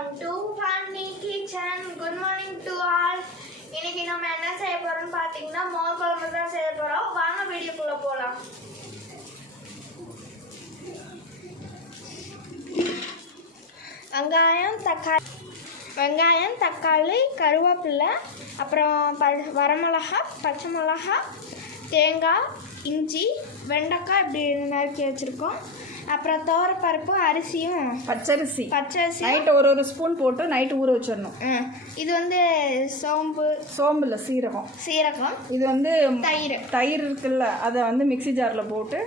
Welcome to funny kitchen. Good morning to all. இன்னைக்கு நம்ம என்ன செய்ய போறோம்னு பாத்தீங்கன்னா மோர் குழம்பு தான் செய்ய போறோம். வாங்க வீடியோக்குள்ள போலாம். வெங்காயம், தக்காளி, கருவேப்பிலை, அப்புறம் வரமிளகா, பச்சை மிளகா, தேங்காய், இஞ்சி, வெண்டைக்காய் இப்படி நறுக்கி வச்சுருக்கோம். அப்புறம் பருப்பு, அரிசியும் பச்சரிசி நைட்டு ஒரு ஸ்பூன் போட்டு நைட்டு ஊற வச்சிடணும். இது வந்து சோம்பு இல்லை சீரகம். இது வந்து தயிர் இருக்குல்ல, அதை வந்து மிக்ஸி ஜாரில் போட்டு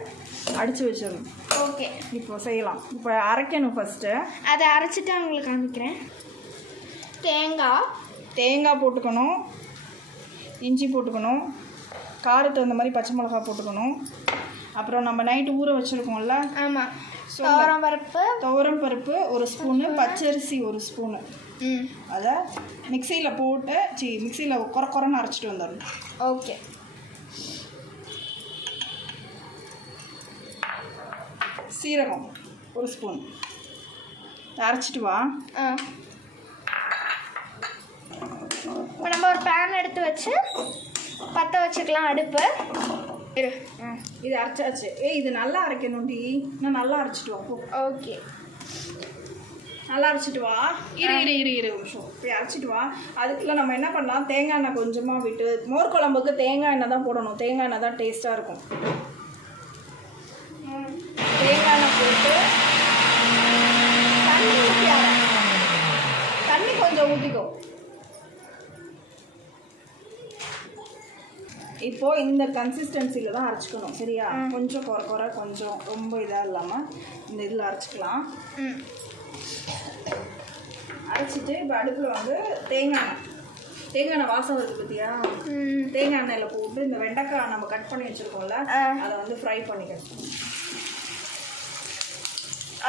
அடித்து வச்சிடணும். ஓகே, இப்போ செய்யலாம். இப்போ அரைக்கணும். ஃபஸ்ட்டு அதை அரைச்சிட்டு உங்களுக்கு காமிக்கிறேன். தேங்காய் போட்டுக்கணும், இஞ்சி போட்டுக்கணும், காரத்துக்கு அந்த மாதிரி பச்சை மிளகா போட்டுக்கணும். அப்புறம் நம்ம நைட்டு ஊற வச்சுருக்கோம்ல, ஆமாம், துவரம் பருப்பு ஒரு ஸ்பூனு, பச்சரிசி ஒரு ஸ்பூனு. அதை மிக்சியில் போட்டு மிக்சியில் குறைன்னு அரைச்சிட்டு வந்துடணும். ஓகே, சீரகம் ஒரு ஸ்பூன் அரைச்சிட்டு வா. இப்போ நம்ம ஒரு பேன் எடுத்து வச்சு பற்ற வச்சுக்கலாம் அடுப்பு. இது அரைச்சாச்சு. இது நல்லா அரைக்கணும்டி. நான் நல்லா அரைச்சிட்டு வா. ஓகே, நல்லா அரைச்சிட்டு வா. இரு நிமிஷம். போய் அரைச்சிட்டு வா. அதுக்குள்ள நம்ம என்ன பண்ணலாம், தேங்காய் எண்ணெய் கொஞ்சமாக விட்டு, மோர் குழம்புக்கு தேங்காய் எண்ணெய் தான் போடணும். தேங்காய் எண்ணெய் தான் டேஸ்ட்டாக இருக்கும். தேங்காய் எண்ணெய் போட்டு தண்ணி கொஞ்சம் ஊற்றிக்கோ. இப்போது இந்த கன்சிஸ்டன்சியில் தான் அரைச்சிக்கணும். சரியா? கொஞ்சம் குறை கொஞ்சம் ரொம்ப இதாக இல்லாமல் இந்த இதில் அரைச்சிக்கலாம். அரைச்சிட்டு இப்போ அடுப்பில் வந்து தேங்காய் எண்ணெய் வாசம் வருது பார்த்தியா? தேங்காய் எண்ணெயில் போட்டு இந்த வெண்டைக்காய் நம்ம கட் பண்ணி வச்சுருக்கோம்ல, அதை வந்து ஃப்ரை பண்ணிக்கணும்.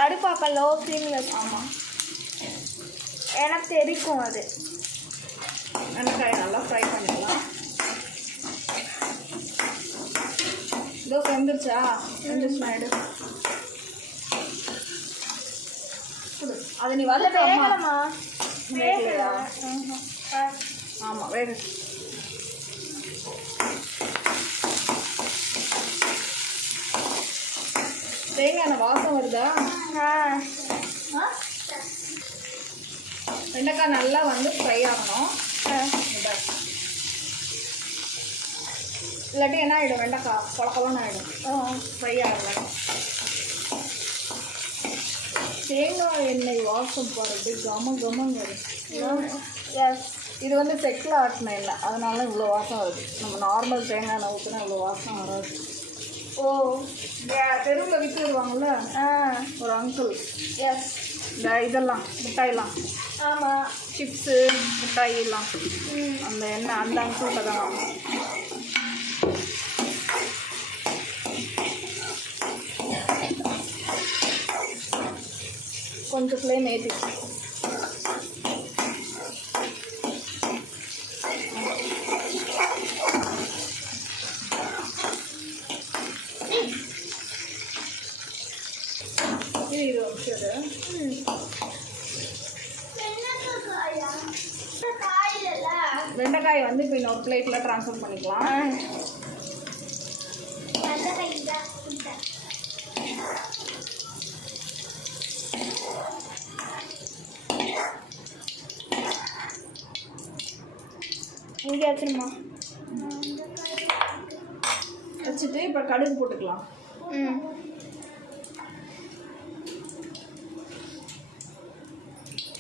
அடுப்பு அப்போ லோ ஃப்ளேமில். ஆமாம், எனக்கு தெரிக்கும். அது வெண்டைக்காயை நல்லா ஃப்ரை பண்ணிக்கலாம். இதோ வெந்துருச்சா? எடு. அது நீ வரல வேகலாமா? ஆமாம், வேக. தேங்காய் வாசம் வருதா? வெண்டைக்காய் நல்லா வந்து ஃப்ரை ஆகணும். இல்லாட்டி என்ன ஆகிடும், வெண்டைக்காய் குழக்கலான்னு ஆகிடும். ஃப்ரை ஆகலாம். தேங்காய் எண்ணெய் வாசம் போகிறது கமன்னு வரும். இது வந்து செக்கில் ஆட்டின எண்ணெய், அதனால இவ்வளோ வாசம் வருது. நம்ம நார்மல் தேங்காய் எண்ணெய் ஊற்றினா இவ்வளோ வாசம் வராது. ஓ, தெருவில் விற்று வருவாங்கள்ல ஒரு அங்கிள். இந்த இதெல்லாம் மிட்டாயெல்லாம், ஆமாம், சிப்ஸு மிட்டாயெல்லாம் அந்த எண்ணெய் அந்த அங்கிள்கிட்ட தான் வாங்க. கொஞ்சம் ஃப்ளேம் ஏற்றிச்சு. வெண்டைக்காயை வந்து இப்போ இன்னொரு பிளேட்டில் ட்ரான்ஸ்ஃபர் பண்ணிக்கலாம். இங்கே வச்சுருமா? வச்சுட்டு இப்போ கடுகு போட்டுக்கலாம்.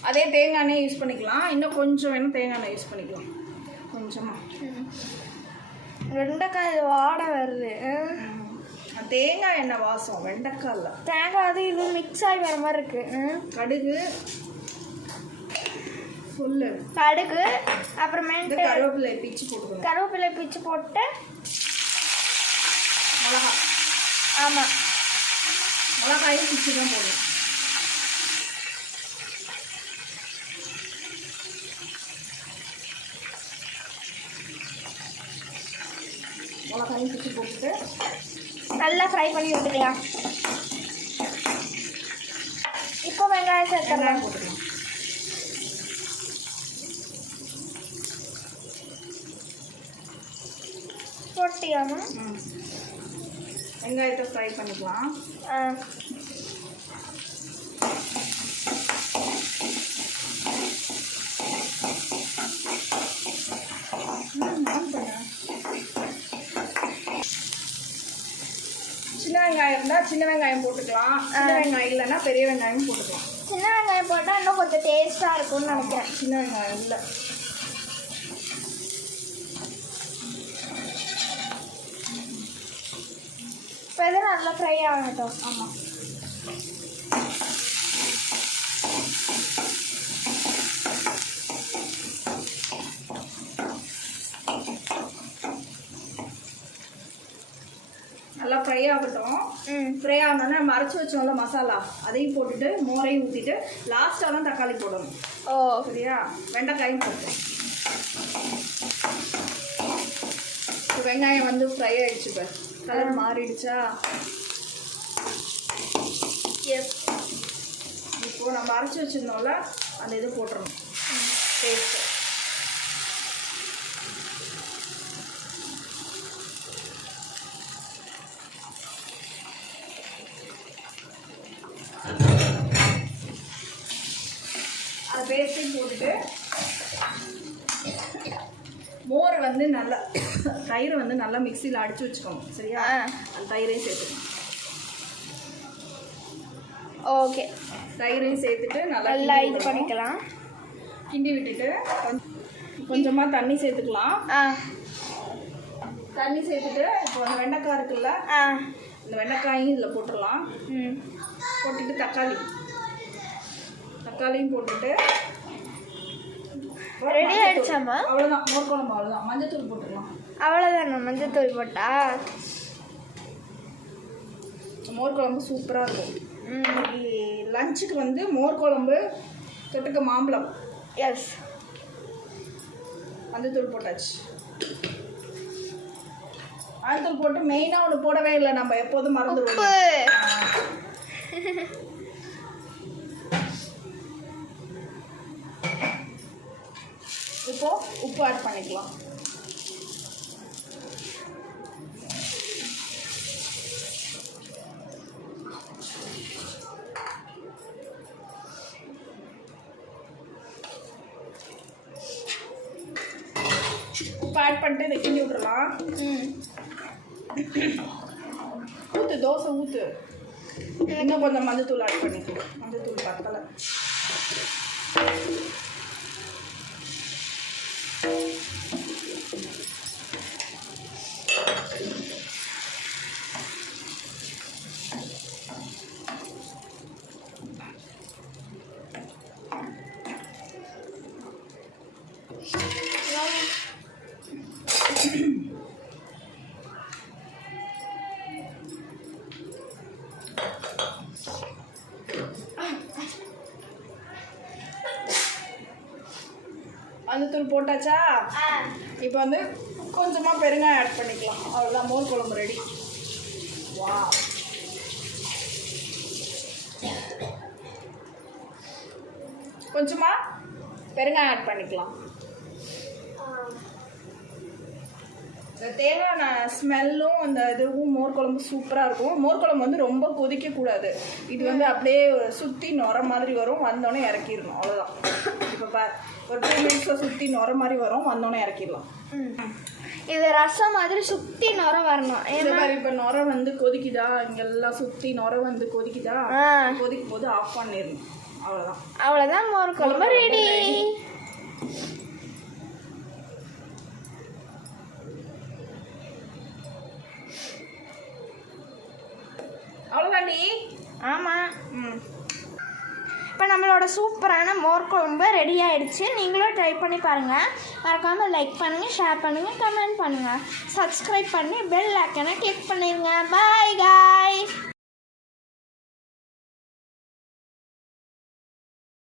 அதே தேங்காய் எண்ணெய் யூஸ் பண்ணிக்கலாம். இன்னும் கொஞ்சம் வேணும் தேங்காய் எண்ணெய் யூஸ் பண்ணிக்கலாம். கொஞ்சமாக. வெண்டைக்காய் வாடை வருது. தேங்காய் எண்ணெய் வாசம், வெண்டைக்காய் இல்லை. தேங்காய் அது இது மிக்ஸ் ஆகி வர மாதிரி இருக்கு. கடுகு சொல்லு. கடுகு அப்புறமேட்டு கருவேப்பிலை பிச்சு போட்டு மிளகா. ஆமாம், மிளகாயும் பிச்சு தான் போடணும். மிளகாயும் பிச்சு போட்டுட்டு நல்லா ஃப்ரை பண்ணி விட்டுக்கலாம். இப்போ வெங்காயம் சேர்த்துக்கலாம். போட்டியாமா? வெங்காயத்தை ஃப்ரை பண்ணிக்கலாம். சின்ன வெங்காயம் இருந்தால் சின்ன வெங்காயம் போட்டுக்கலாம், சின்ன வெங்காயம் இல்லைன்னா பெரிய வெங்காயம் போட்டுக்கலாம். சின்ன வெங்காயம் போட்டால் இன்னும் கொஞ்சம் டேஸ்ட்டாக இருக்கும்னு நினைக்கிறேன். சின்ன வெங்காயம் இல்லை. இப்போ எதுவும் நல்லா ஃப்ரை ஆகட்டும். ஆமாம். நல்லா ஃப்ரை ஆகட்டும். ஃப்ரை ஆகணுன்னா நம்ம அரைச்சி வச்சோம்ல மசாலா, அதையும் போட்டுட்டு மோரையும் ஊற்றிட்டு லாஸ்ட்டாக தான் தக்காளி போடணும். ஓ சரியா? வெண்டைக்காயும் போட்டோம். வெங்காயம் வந்து ஃப்ரை ஆகிடுச்சு, இப்போ கலர் மாறிடுச்சா? எஸ். இப்போது நம்ம அரைச்சி வச்சுருந்தோம்ல அந்த இது போட்டுறணும். டேஸ்ட்டு அதை பேஸ்ட்டையும் போட்டுட்டு மோரை வந்து நல்லா தயிரை வந்து நல்லா மிக்சியில் அடித்து வச்சுக்கணும். சரியா? அந்த தயிரையும் சேர்த்துக்கணும். ஓகே. தயிரையும் சேர்த்துட்டு நல்லா இது பண்ணிக்கலாம். கிண்டி விட்டுட்டு கொஞ்சமாக தண்ணி சேர்த்துக்கலாம். தண்ணி சேர்த்துட்டு இப்போ அந்த வெண்டைக்காய் இருக்குல்ல, இந்த வெண்டைக்காயும் இதில் போட்டுடலாம். போட்டுட்டு தக்காளியும் போட்டுட்டு ரெடி ஆகிடுச்சாம்மா? அவ்வளோதான், மோர் குழம்பு அவ்வளோதான். மஞ்சத்தூள் போட்டுக்கலாம். அவ்வளோதாண்ணா, மஞ்சத்தூள் போட்டா மோர் குழம்பு சூப்பராக இருக்கும். லஞ்சுக்கு வந்து மோர் குழம்பு தொட்டுக்க மாம்பழம். எஸ். மஞ்சத்தூள் போட்டாச்சு. மஞ்சத்தூள் போட்டு மெயினாக ஒன்று போடவே இல்லை, நம்ம எப்போதும் மறந்துடுவோம். இப்போ உப்பு ஆட் பண்ணிக்கலாம். உப்பு ஆட் பண்ணிட்டு இதை கிண்டி விட்டுறலாம். ஊற்று, தோசை ஊற்று. இன்னும் கொஞ்சம் மஞ்சத்தூள் ஆட் பண்ணிக்கலாம். மஞ்சத்தூள் பத்தலை. மஞ்சத்தூள் போட்டாச்சா? இப்போ வந்து கொஞ்சமாக பெருங்காயம் ஆட் பண்ணிக்கலாம். அவ்வளோதான், மோர் குழம்பு ரெடி. வா, கொஞ்சமாக பெருங்காயம் ஆட் பண்ணிக்கலாம். இந்த தேங்காய் ஸ்மெல்லும் அந்த இதுவும் மோர் குழம்பு சூப்பராக இருக்கும். மோர் குழம்பு வந்து ரொம்ப கொதிக்கக்கூடாது. இது வந்து அப்படியே சுற்றி நுர மாதிரி வரும், வந்தோடனே இறக்கிடணும். அவ்வளோதான். இப்போ ஒரு 2 மினிட்ஸில் சுற்றி நுர மாதிரி வரும், வந்தோடனே இறக்கிடலாம். இது ரசம் மாதிரி சுற்றி நுர வரணும். இப்போ நுர வந்து கொதிக்குதா, இங்கெல்லாம் சுற்றி நுர வந்து கொதிக்குதா, கொதிக்கும் போது ஆஃப் பண்ணிடணும். அவ்வளோதான். அவ்வளோதான், மோர் குழம்பு ரெடி. அவ்வளோதாண்டி. ஆமாம். இப்போ நம்மளோட சூப்பரான மோர் குழம்பு ரெடி ஆகிடுச்சு. நீங்களும் ட்ரை பண்ணி பாருங்கள். மறக்காமல் லைக் பண்ணுங்கள், ஷேர் பண்ணுங்கள், கமெண்ட் பண்ணுங்கள், சப்ஸ்கிரைப் பண்ணி பெல் ஐக்கனை கிளிக் பண்ணிடுங்க. Bye guys.